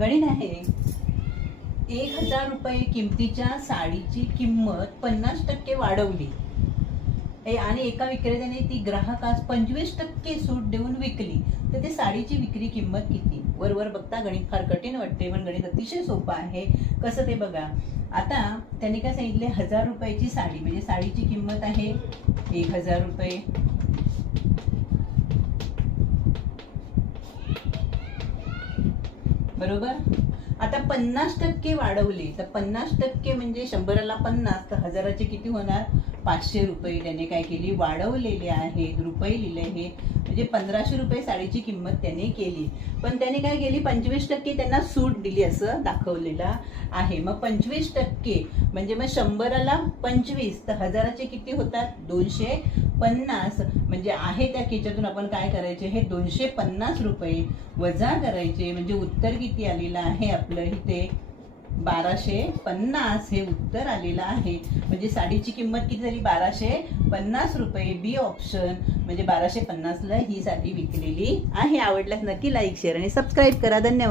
गणित आहे 1,000 रुपये किमतीच्या साडीची किंमत 50% वाढवली आणि एका विक्रेत्याने ती ग्राहकास 25% सूट देऊन विकली, तर ते साडीची विक्री किंमत किती? वर बघता गणित फार कठीण वाटते, पण गणित अतिशय सोपं आहे. कसं ते बघा. आता त्यांनी काय सांगितले, 1,000 रुपयाची साडी म्हणजे साडीची किंमत आहे 1,000 रुपये. बरोबर. आता 50% वाढवले तर 50% म्हणजे 100ला 50 तर 1000चे किती होणार? 500 रुपये. त्याने काय केली, वाढवलेले आहेत, रुपये लिहिले हे, म्हणजे 1500 रुपये साडीची किंमत त्याने केली. पण त्याने काय केली, 25% त्यांना सूट दिली असं दाखवलेलं आहे. मग 25% म्हणजे मग 100ला 25 तर 1000चे किती होतात? 250. म्हणजे आहे त्या केच्यातून आपण काय करायचे, हे 250 रुपये वजा करायचे. म्हणजे उत्तर किती आलेलं आहे आपलं इथे? 1250 हे उत्तर आलेलं आहे. म्हणजे साडीची किंमत किती झाली? 1250 रुपये. बी ऑप्शन म्हणजे 1250ला ही साडी विकलेली आहे. आवडल्यास नक्की लाईक, शेअर आणि सबस्क्राईब करा. धन्यवाद.